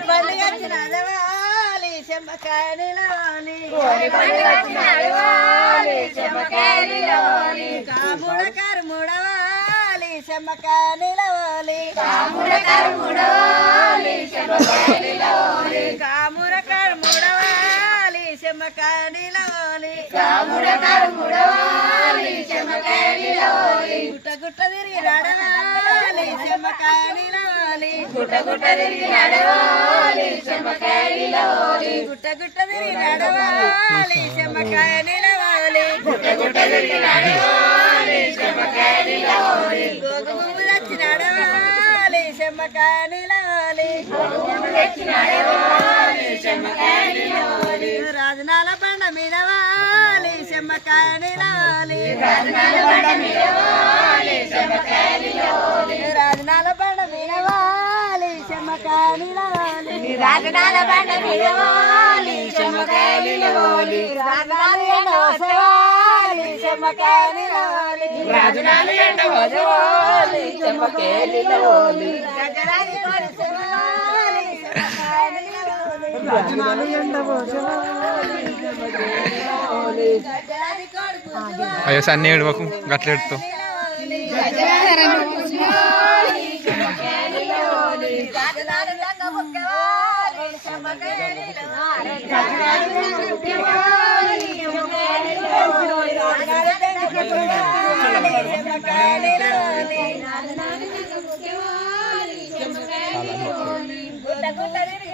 పండుగ వచ్చినదవాలి చెమ్మకాయనిలోని కాముడ కర్ముడవాలి చెమ్మకాయనిలోని కాముడ కర్ముడవాలి చెమ్మకాయనిలోని గుట్ట గుట్ట తిరిగి నడవాలి చెమ్మకాయనిలోని గుట్ట గుట్ట తిరిగి నడవాలి చెమ్మకాయనిలోని గోగు పువ్వు తెచ్చి నడవాలి చెమ్మకాయనిలోని రాజనాల బండ మీదవాలి చెమ్మకాయనిలోని రాజనాల బండ మీదవాలి చెమ్మకాయనిలోని రాజనాల బండ మీదవాలి చెమ్మకాయనిలోని రాజనాల బండ మీదవాలి చెమ్మకాయనిలోని రాజనాల ఎండ వసవాలి చెమ్మకాయనిలోని రాజనాల ఎండ వసవాలి చెమ్మకాయనిలోని గజరాజి కొరసవాలి చెమ్మకాయనిలోని రాజనాల ఎండ వసవాలి చెమ్మకాయనిలోని గజరాజి కొరసవాలి అయ్యో సన్నీ ఏడువకు గట్ల ఎడుతూ గుట్ట గుట్ట